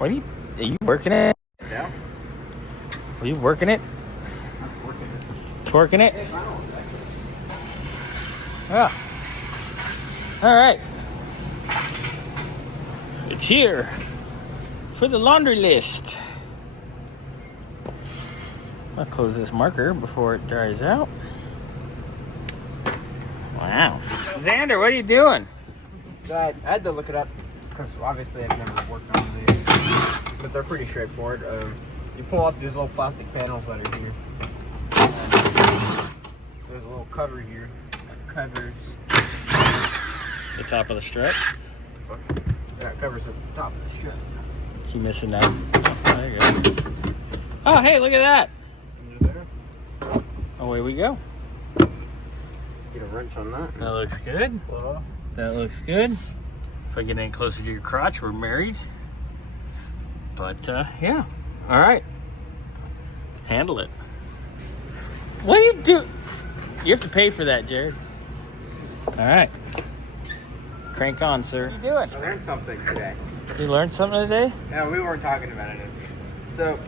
What are you working it? Yeah. Are you working it? I'm working it. Twerking it? Yeah. All right. It's here for the laundry list. I'll close this marker before it dries out. Wow. Xander, what are you doing? So I had to look it up because obviously I've never worked on these, but they're pretty straightforward. You pull off these little plastic panels that are here. And there's a little cover here that covers The top of the strut. Yeah, it covers the top of the strut. Keep missing that. Oh, there you go. Oh, hey, look at that. Away we go. Get a wrench on that. That looks good. That looks good. If I get any closer to your crotch, we're married. But, yeah. All right. Handle it. What do you do? You have to pay for that, Jared. All right. Crank on, sir. What are you doing? I learned something today. You learned something today? No, we weren't talking about it. So,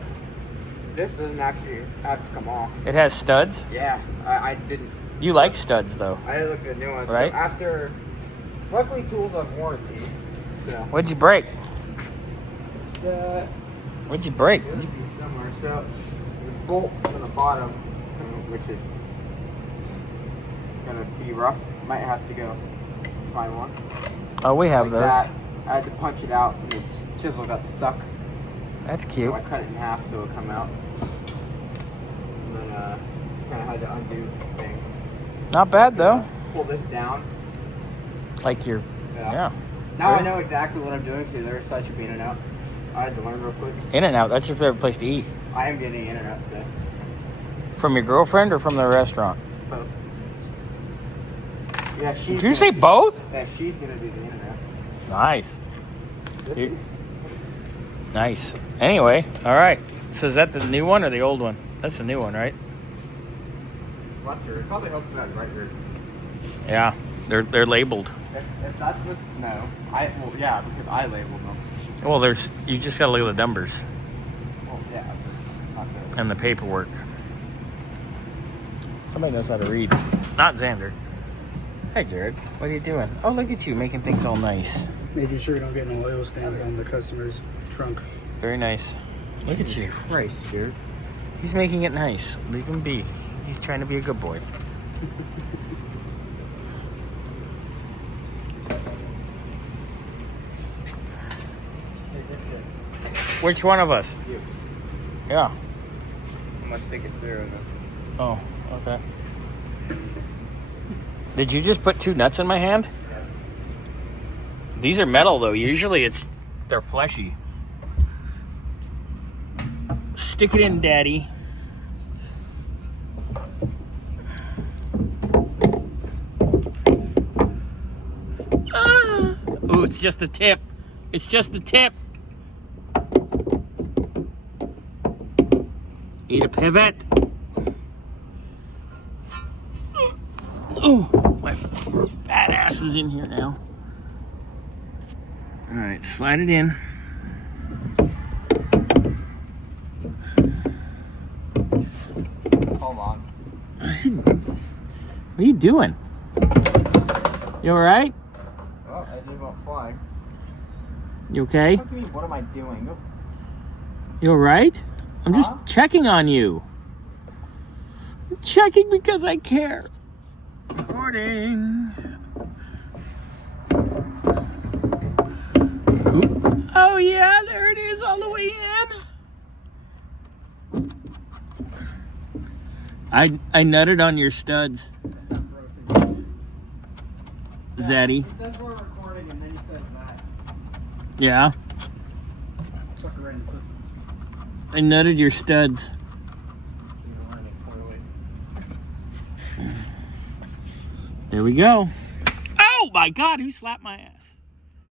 this doesn't actually have to come off. It has studs? Yeah, I didn't. You like studs, though. I didn't look at the new ones. Right? So after, luckily tools have warranty. So. What'd you break? The, What'd you break? it would be similar. So, the bolt on the bottom, which is gonna be rough, might have to go find one. Oh, we have Like those. that. I had to punch it out, and the chisel got stuck. That's cute. So I cut it in half so it'll come out. And then just kind of had to undo things. Not bad, though. Pull this down. Like you're, yeah. Now I know exactly what I'm doing, so the other side should be in and out. I had to learn real quick. In and out. That's your favorite place to eat. I am getting in and out today. From your girlfriend or from the restaurant? Both. Yeah, she's. Did you say both? Yeah, she's gonna do the in and out. Nice. This You- is Nice. Anyway, all right. So is that the new one or the old one? That's the new one, right? left rear. It probably helps for that right rear. Yeah. They're labeled. If that's what no, well yeah, because I labeled them. Well, you just gotta look at the numbers Well yeah, not good. and the paperwork. Somebody knows how to read. Not Xander. Hey, Jared. What are you doing? Oh, look at you making things all nice. Making sure you don't get no oil stains on the customer's trunk. Very nice. Look at you. Christ, Jared. He's making it nice. Leave him be. He's trying to be a good boy. Which one of us? You. Yeah. I'm gonna stick it through and then. Oh, okay. Did you just put two nuts in my hand? Yeah. These are metal though. Usually they're fleshy. Stick it in, Daddy. Ah. Ooh, it's just the tip. It's just the tip. Need a pivot. Ooh, my fat ass is in here now. All right, slide it in. Hold on. What are you doing? You all right? Oh, I didn't want flying. You okay? What am I doing? Oh. You all right? I'm just Huh? checking on you. I'm checking because I care. Recording. Oop. Oh yeah, there it is all the way in. I nutted on your studs, Zaddy. He says we're recording and then he says that. Yeah, Sucker right in the pussy. I nutted your studs. There we go. Oh my God, who slapped my ass?